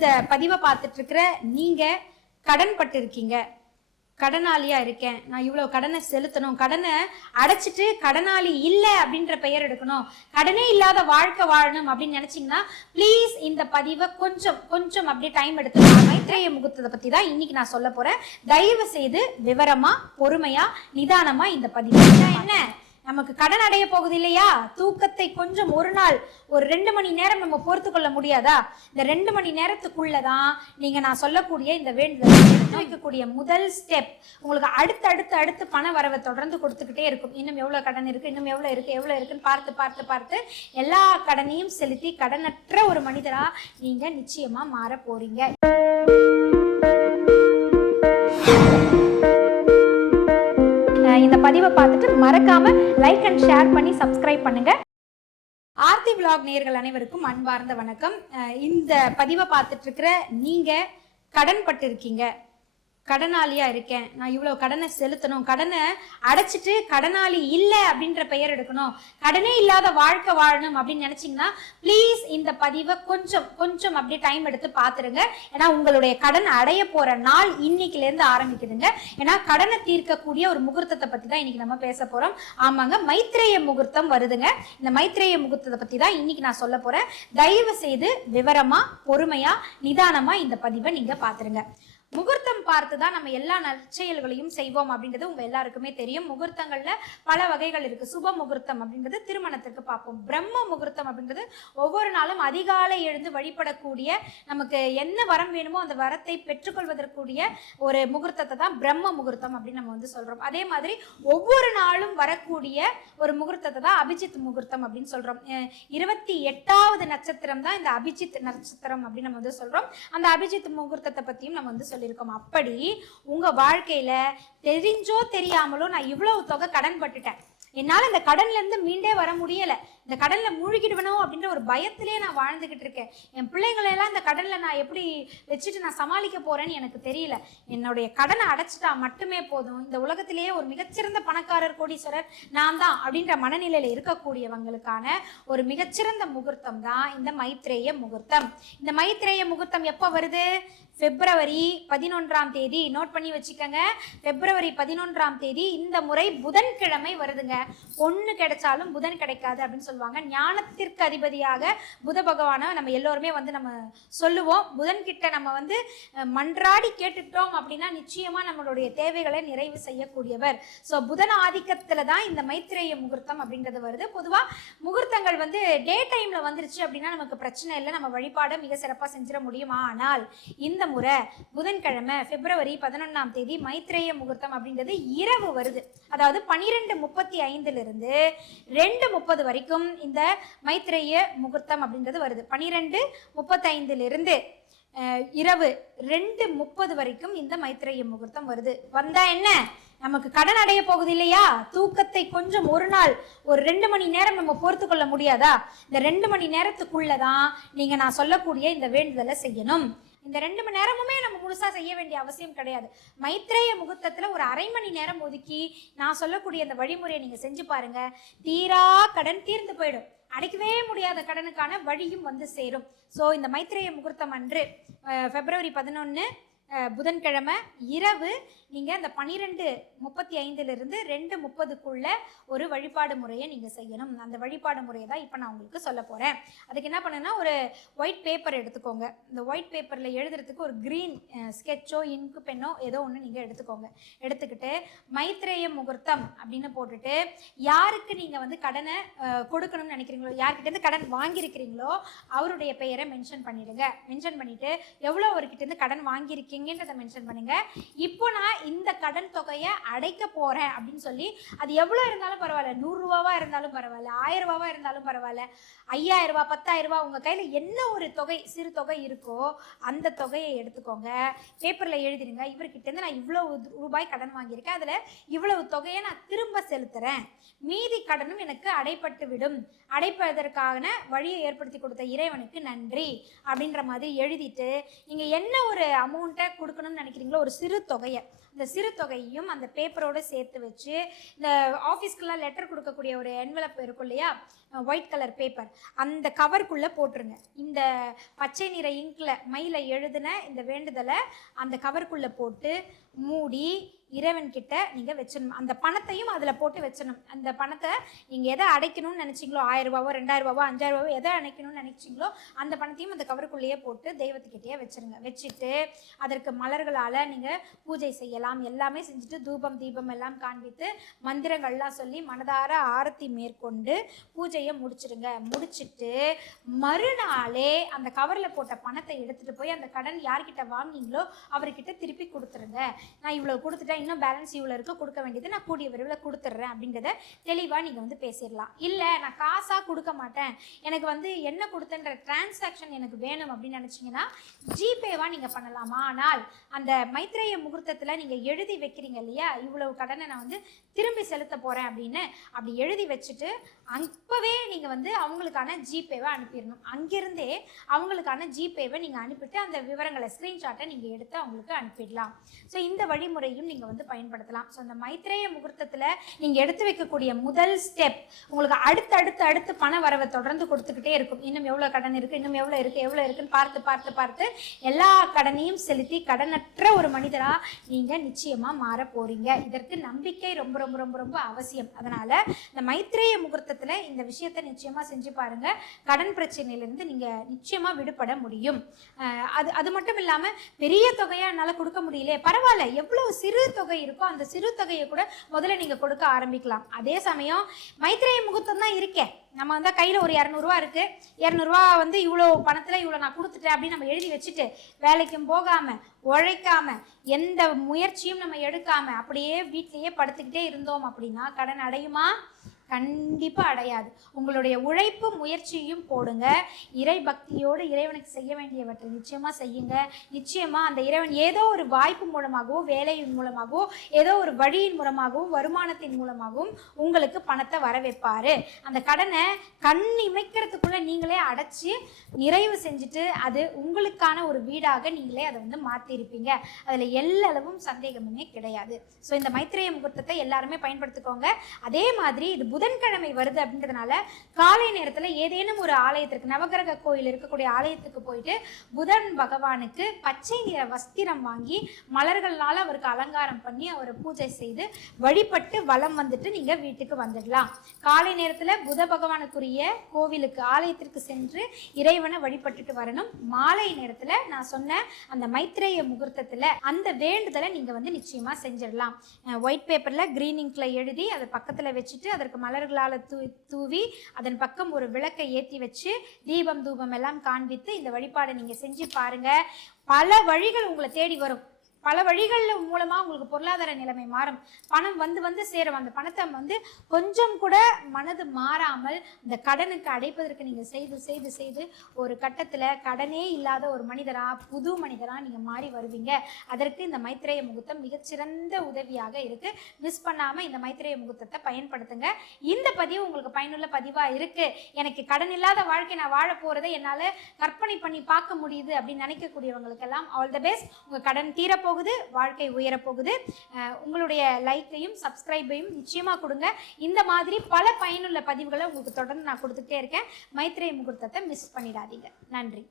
இந்த பதிவை பார்த்துட்டு இருக்கிற நீங்க கடன் பட்டு இருக்கீங்க, கடனாளியா இருக்கேன், நான் இவ்வளவு கடனை செலுத்தணும், கடனை அடைச்சிட்டு கடனாளி இல்லை அப்படின்ற பெயர் எடுக்கணும், கடனே இல்லாத வாழ்க்கை வாழணும் அப்படின்னு நினைச்சீங்கன்னா ப்ளீஸ் இந்த பதிவை கொஞ்சம் அப்படியே டைம் எடுத்து மைத்ரேய முகூர்த்தத்தை பத்தி தான் இன்னைக்கு நான் சொல்ல போறேன். தயவு செய்து விவரமா பொறுமையா நிதானமா இந்த பதிவு என்ன நமக்கு கடன் அடைய போகுது இல்லையா, தூக்கத்தை கொஞ்சம் ஒரு நாள் ஒரு 2 மணி நேரம் நம்ம பொறுத்து கொள்ள முடியாதா? இந்த 2 மணி நேரத்துக்குள்ளதான் நீங்க நான் சொல்லக்கூடிய இந்த வேண்டுதல் வைக்கக்கூடிய முதல் ஸ்டெப் உங்களுக்கு அடுத்து பண வரவை தொடர்ந்து கொடுத்துக்கிட்டே இருக்கும். இன்னும் எவ்வளவு கடன் இருக்கு, இன்னும் எவ்வளவு இருக்குன்னு பார்த்து எல்லா கடனையும் செலுத்தி கடனற்ற ஒரு மனிதரா நீங்க நிச்சயமா மாற போறீங்க. இந்த பதிவை பார்த்துட்டு மறக்காம லைக் அண்ட் ஷேர் பண்ணி சப்ஸ்கிரைப் பண்ணுங்க. ஆர்த்தி விலாக் நேயர்கள் அனைவருக்கும் அன்பார்ந்த வணக்கம். இந்த பதிவை பார்த்துட்டு இருக்கிற நீங்க கடன் பட்டு இருக்கீங்க, கடனாளியா இருக்கேன், நான் இவ்வளவு கடனை செலுத்தணும், கடனை அடைச்சிட்டு கடனாளி இல்லை அப்படின்ற பெயர் எடுக்கணும், கடனே இல்லாத வாழ்க்கை வாழணும் அப்படின்னு நினைச்சீங்கன்னா ப்ளீஸ் இந்த பதிவை கொஞ்சம் அப்படியே டைம் எடுத்து பார்த்துருங்க. ஏன்னா உங்களுடைய கடன் அடைய போற நாள் இன்னைக்குல இருந்து ஆரம்பிக்குதுங்க. ஏன்னா கடனை தீர்க்கக்கூடிய ஒரு முகூர்த்தத்தை பத்தி தான் இன்னைக்கு நம்ம பேச போறோம். ஆமாங்க, மைத்ரேய முகூர்த்தம் வருதுங்க. இந்த மைத்ரேய முகூர்த்தத்தை பத்தி தான் இன்னைக்கு நான் சொல்ல போறேன். தயவு செய்து விவரமா பொறுமையா நிதானமா இந்த பதிவை நீங்க பாத்துருங்க. முகூர்த்தம் பார்த்து தான் நம்ம எல்லா நற்செயல்களையும் செய்வோம் அப்படின்றது உங்க எல்லாருக்குமே தெரியும். முகூர்த்தங்கள்ல பல வகைகள் இருக்கு. சுப முகூர்த்தம் அப்படின்றது திருமணத்துக்கு பார்ப்போம். பிரம்ம முகூர்த்தம் அப்படின்றது ஒவ்வொரு நாளும் அதிகாலை எழுந்து வழிபடக்கூடிய, நமக்கு என்ன வரம் வேணுமோ அந்த வரத்தை பெற்றுக்கொள்வதற்குரிய ஒரு முகூர்த்தத்தை தான் பிரம்ம முகூர்த்தம் அப்படின்னு நம்ம சொல்றோம். அதே மாதிரி ஒவ்வொரு நாளும் வரக்கூடிய ஒரு முகூர்த்தத்தை தான் அபிஜித் முகூர்த்தம் அப்படின்னு சொல்றோம். 28வது நட்சத்திரம் தான் இந்த அபிஜித் நட்சத்திரம் அப்படின்னு நம்ம சொல்றோம். அந்த அபிஜித் முகூர்த்தத்தை பத்தியும் நம்ம சொல்லியிருக்கோம். அப்படி உங்க வாழ்க்கையில தெரிஞ்சோ தெரியாமலோ நான் இவ்வளவு தொகை கடன் பட்டுட்டேன், என்னால இந்த கடன்ல இருந்து மீண்டே வர முடியல, இந்த கடன்ல மூழ்கிடுவனும் அப்படின்ற ஒரு பயத்திலேயே நான் வாழ்ந்துகிட்டு இருக்கேன், என் பிள்ளைங்களை எல்லாம் இந்த கடன்ல நான் எப்படி வச்சுட்டு நான் சமாளிக்க போறேன்னு எனக்கு தெரியல, என்னுடைய கடனை அடைச்சிட்டா மட்டுமே போதும், இந்த உலகத்திலேயே ஒரு மிகச்சிறந்த பணக்காரர் கோடீஸ்வரர் நான் தான் அப்படின்ற மனநிலையில இருக்கக்கூடியவங்களுக்கான ஒரு மிகச்சிறந்த முகூர்த்தம் தான் இந்த மைத்ரேய முகூர்த்தம். இந்த மைத்ரேய முகூர்த்தம் எப்ப வருது? பிப்ரவரி 11ஆம் தேதி. நோட் பண்ணி வச்சுக்கோங்க, பிப்ரவரி 11ஆம் தேதி. இந்த முறை புதன்கிழமை வருதுங்க. பொண்ணு கிடைச்சாலும் புதன் கிடைக்காது அப்படின்னு சொல்லுவாங்க. ஞானத்திற்கு அதிபதியாக புத பகவானை நம்ம எல்லோருமே நம்ம சொல்லுவோம். புதன் கிட்ட நம்ம மன்றாடி கேட்டுட்டோம் அப்படின்னா நிச்சயமா நம்மளுடைய தேவைகளை நிறைவு செய்யக்கூடியவர். ஸோ புதன் ஆதிக்கத்துல தான் இந்த மைத்ரேய முகூர்த்தம் அப்படின்றது வருது. பொதுவா முகூர்த்தங்கள் டே டைம்ல வந்துருச்சு அப்படின்னா நமக்கு பிரச்சனை இல்லை, நம்ம வழிபாடை மிக சிறப்பாக செஞ்சிட முடியும். ஆனால் இந்த முறை புதன்கிழமை பிப்ரவரி 11ஆம் தேதி மைத்ரேய முகூர்த்தம் அப்படின்றது இரவு வருது. அதாவது 12:35 இருந்து 2:30 வரைக்கும் இந்த மைத்ரேய முகூர்த்தம் அப்படின்றது வருது. 12:35 இருந்து இரவு 2:30 வரைக்கும் இந்த மைத்ரேய முகூர்த்தம் வருது. வந்தா என்ன, நமக்கு கடன் அடைய போகுது இல்லையா, தூக்கத்தை கொஞ்சம் ஒரு நாள் ஒரு 2 மணி நேரம் நம்ம பொறுத்து கொள்ள முடியாதா? இந்த 2 மணி நேரத்துக்குள்ளதான் நீங்க நான் சொல்லக்கூடிய இந்த வேண்டுதலை செய்யணும். இந்த 2 மணி நேரமுமே நம்ம முழுசா செய்ய வேண்டிய அவசியம் கிடையாது. மைத்ரேய முகூர்த்தத்துல ஒரு அரை மணி நேரம் ஒதுக்கி நான் சொல்லக்கூடிய இந்த வழிமுறையை நீங்க செஞ்சு பாருங்க. தீரா கடன் தீர்ந்து போயிடும், அடைக்கவே முடியாத கடனுக்கான வழியும் சேரும். ஸோ இந்த மைத்ரேய முகூர்த்தம் அன்று பிப்ரவரி 11 புதன்கிழமை இரவு நீங்க அந்த 12:35 இருந்து 2:30க்குள்ள ஒரு வழிபாடு முறையை நீங்க செய்யணும். அந்த வழிபாடு முறையை தான் இப்போ நான் உங்களுக்கு சொல்ல போறேன். அதுக்கு என்ன பண்ணுன்னா, ஒரு ஒயிட் பேப்பர் எடுத்துக்கோங்க. இந்த ஒயிட் பேப்பர்ல எழுதுறதுக்கு ஒரு கிரீன் ஸ்கெட்சோ இங்கு பென்னோ ஏதோ ஒன்று நீங்க எடுத்துக்கோங்க. எடுத்துக்கிட்டு மைத்ரேய முகூர்த்தம் அப்படின்னு போட்டுட்டு யாருக்கு நீங்க கடனை கொடுக்கணும்னு நினைக்கிறீங்களோ, யார்கிட்ட இருந்து கடன் வாங்கியிருக்கிறீங்களோ அவருடைய பெயரை மென்ஷன் பண்ணிடுங்க. மென்ஷன் பண்ணிட்டு எவ்வளோ அவர்கிட்ட இருந்து கடன் வாங்கியிருக்கீங்கன்றதை மென்ஷன் பண்ணுங்க. இப்போ நான் இந்த கடன் தொகையை அடைக்க போறேன் அப்படின்னு சொல்லி, அது எவ்வளவு இருந்தாலும் பரவாயில்ல, 100 ரூபாவா இருந்தாலும் பரவாயில்ல, 1000 ரூபாவா இருந்தாலும் பரவாயில்ல, 5000 ரூபாய் 10000 ரூபாய் உங்க கையில என்ன ஒரு தொகை சிறு தொகை இருக்கோ அந்த தொகையை எடுத்துக்கோங்க. பேப்பர்ல எழுதிடுங்க, இவர்கிட்ட இருந்து நான் இவ்வளவு ரூபாய் கடன் வாங்கியிருக்கேன், அதுல இவ்வளவு தொகையை நான் திரும்ப செலுத்துறேன், மீதி கடனும் எனக்கு அடைப்பட்டு விடும், அடைப்பதற்கான வழியை ஏற்படுத்தி கொடுத்த இறைவனுக்கு நன்றி அப்படின்ற மாதிரி எழுதிட்டு நீங்க என்ன ஒரு அமௌண்ட்டை கொடுக்கணும்னு நினைக்கிறீங்களோ ஒரு சிறு தொகையை, இந்த சிறு தொகையையும் அந்த பேப்பரோடு சேர்த்து வச்சு, இந்த ஆஃபீஸ்க்கெல்லாம் லெட்டர் கொடுக்கக்கூடிய ஒரு என்வலப் இருக்கும் இல்லையா, ஒயிட் கலர் பேப்பர், அந்த கவருக்குள்ளே போட்டுருங்க. இந்த பச்சை நிற இங்கில் மையில் எழுதின இந்த வேண்டுதலை அந்த கவருக்குள்ளே போட்டு மூடி இறைவன்கிட்ட நீங்கள் வச்சிடணும். அந்த பணத்தையும் அதில் போட்டு வச்சிடணும். அந்த பணத்தை நீங்கள் எதை அடைக்கணும்னு நினச்சிங்களோ, 1000 ரூபாவோ 2000 ரூபாவோ 5000 ரூபாவோ எதை அடைக்கணும்னு நினச்சிங்களோ அந்த பணத்தையும் அந்த கவருக்குள்ளேயே போட்டு தெய்வத்துக்கிட்டேயே வச்சுருங்க. வச்சுட்டு அதற்கு மலர்களால் நீங்கள் பூஜை செய்யலாம். எல்லாமே செஞ்சுட்டு தூபம் தீபம் எல்லாம் காண்பித்து மந்திரங்கள்லாம் சொல்லி மனதார ஆரத்தி மேற்கொண்டு பூஜையை முடிச்சிடுங்க. முடிச்சுட்டு மறுநாளே அந்த கவரில் போட்ட பணத்தை எடுத்துகிட்டு போய் அந்த கடன் யார்கிட்ட வாங்கினீங்களோ அவர்கிட்ட திருப்பி கொடுத்துருங்க. நான் இவ்வளோ கொடுத்துட்டேன், இன்னும் பேலன்ஸ் இவ்வளோ இருக்க, கொடுக்க வேண்டியது நான் கூடிய விரைவில் கொடுத்துட்றேன் அப்படிங்கிறத தெளிவாக நீங்கள் பேசிடலாம். இல்லை நான் காசாக கொடுக்க மாட்டேன், எனக்கு என்ன கொடுத்தன்ற டிரான்சாக்ஷன் எனக்கு வேணும் அப்படின்னு நினச்சிங்கன்னா ஜிபேவாக நீங்கள் பண்ணலாமா. ஆனால் அந்த மைத்ரேய முகூர்த்தத்தில் நீங்கள் எழுதி வைக்கிறீங்க இல்லையா, இவ்வளவு கடனை நான் திரும்பி செலுத்த போகிறேன் அப்படின்னு, அப்படி எழுதி வச்சுட்டு அப்போவே நீங்கள் அவங்களுக்கான ஜிபேவை அனுப்பிடணும். அங்கேருந்தே அவங்களுக்கான ஜிபேவை நீங்கள் அனுப்பிட்டு அந்த விவரங்களை ஸ்க்ரீன்ஷாட்டை நீங்கள் எடுத்து அவங்களுக்கு அனுப்பிடலாம். ஸோ இந்த வழிமுறையும் நீங்கள் பயன்படுத்தலாம். ஸோ அந்த மைத்ரேய முகூர்த்தத்தில் நீங்கள் எடுத்து வைக்கக்கூடிய முதல் ஸ்டெப் உங்களுக்கு அடுத்து பண வரவை தொடர்ந்து கொடுத்துக்கிட்டே இருக்கும். இன்னும் எவ்வளோ கடன் இருக்குது, இன்னும் எவ்வளோ இருக்குன்னு பார்த்து எல்லா கடனையும் செலுத்தி கடனற்ற ஒரு மனிதராக நீங்கள் நிச்சயமாக மாற போகிறீங்க. இதற்கு நம்பிக்கை ரொம்ப ரொம்ப ரொம்ப ரொம்ப அவசியம். அதனால் இந்த மைத்ரேய முகூர்த்தத்தில் இந்த விஷயத்தை நிச்சயமாக செஞ்சு பாருங்கள். கடன் பிரச்சனையிலேருந்து நீங்கள் நிச்சயமாக விடுபட முடியும். அது மட்டும் இல்லாமல் பெரிய தொகையாக என்னால் கொடுக்க முடியல, பரவாயில்ல, எவ்வளவு சிறு தொகை இருக்கோ அந்த சிறு தொகையை கூட முதல்ல நீங்கள் கொடுக்க ஆரம்பிக்கலாம். அதே சமயம் மைத்ரேய முகூர்த்தம் தான் இருக்கேன், நம்ம கையில் ஒரு 200 ரூபா இருக்குது, 200 ரூபா இவ்வளோ பணத்தில் இவ்வளோ நான் கொடுத்துட்டேன் அப்படின்னு நம்ம எழுதி வச்சுட்டு வேலைக்கும் போகாமல் உழைக்காம எந்த முயற்சியும் நம்ம எடுக்காமல் அப்படியே வீட்டிலேயே படுத்துக்கிட்டே இருந்தோம் அப்படின்னா கடன் அடையுமா? கண்டிப்பாக அடையாது. உங்களுடைய உழைப்பு முயற்சியும் போடுங்க. இறை பக்தியோடு இறைவனுக்கு செய்ய வேண்டியவற்றை நிச்சயமாக செய்யுங்க. நிச்சயமாக அந்த இறைவன் ஏதோ ஒரு வாய்ப்பு மூலமாகவோ வேலையின் மூலமாகவோ ஏதோ ஒரு வழியின் மூலமாகவும் வருமானத்தின் மூலமாகவும் உங்களுக்கு பணத்தை வர வைப்பார். அந்த கடனை கண் இமைக்கிறதுக்குள்ளே நீங்களே அடைச்சி நிறைவு செஞ்சுட்டு அது உங்களுக்கான ஒரு வீடாக நீங்களே அதை மாற்றிருப்பீங்க. அதில் எல்லளவும் சந்தேகமுமே கிடையாது. ஸோ இந்த மைத்ரேய முகூர்த்தத்தை எல்லாருமே பயன்படுத்திக்கோங்க. அதே மாதிரி இது புதன்கிழமை வருது அப்படின்றதுனால காலை நேரத்தில் ஏதேனும் ஒரு ஆலயத்திற்கு, நவகிரக கோயில் இருக்கக்கூடிய ஆலயத்துக்கு போயிட்டு புதன் பகவானுக்கு பச்சை நிற வஸ்திரம் வாங்கி மலர்களால் அவருக்கு அலங்காரம் பண்ணி அவரை பூஜை செய்து வழிபட்டு வலம் வந்துட்டு நீங்கள் வீட்டுக்கு வந்துடலாம். காலை நேரத்தில் புத பகவானுக்குரிய கோவிலுக்கு ஆலயத்திற்கு சென்று இறைவனை வழிபட்டுட்டு வரணும். மாலை நேரத்தில் நான் சொன்ன அந்த மைத்ரேய முகூர்த்தத்தில் அந்த வேண்டுதலை நீங்கள் நிச்சயமாக செஞ்சிடலாம். ஒயிட் பேப்பரில் கிரீன் இங்க்ல எழுதி அதை பக்கத்தில் வச்சுட்டு அதற்கு மலர்களால் தூவி அதன் பக்கம் ஒரு விளக்கை ஏற்றி வச்சு தீபம் தூபம் எல்லாம் காண்பித்து இந்த வழிபாடை நீங்கள் செஞ்சு பாருங்க. பல வழிகள் உங்களை தேடி வரும். பல வழிகளில் மூலமாக உங்களுக்கு பொருளாதார நிலைமை மாறும். பணம் வந்து சேரும். அந்த பணத்தை கொஞ்சம் கூட மனது மாறாமல் இந்த கடனுக்கு அடைப்பதற்கு நீங்கள் செய்து ஒரு கட்டத்தில் கடனே இல்லாத ஒரு மனிதராக புது மனிதராக நீங்கள் மாறி வருவீங்க. அதற்கு இந்த மைத்ரேய முகூர்த்தம் மிகச்சிறந்த உதவியாக இருக்குது. மிஸ் பண்ணாமல் இந்த மைத்ரேய முகூர்த்தத்தை பயன்படுத்துங்க. இந்த பதிவு உங்களுக்கு பயனுள்ள பதிவாக இருக்குது. எனக்கு கடன் இல்லாத வாழ்க்கை நான் வாழ போகிறதை என்னால் கற்பனை பண்ணி பார்க்க முடியுது அப்படின்னு நினைக்கக்கூடியவங்களுக்கெல்லாம் ஆல் த பெஸ்ட். உங்கள் கடன் தீரப்போ போகுது, வாழ்க்கை உயரப்போகுது. உங்களுடைய லைக்கையும் சப்ஸ்கிரைபையும் நிச்சயமாக கொடுங்க. இந்த மாதிரி பல பயனுள்ள பதிவுகளை உங்களுக்கு தொடர்ந்து நான் கொடுத்துட்டே இருக்கேன். மைத்ரேய முகூர்த்தத்தை மிஸ் பண்ணிடாதீங்க. நன்றி.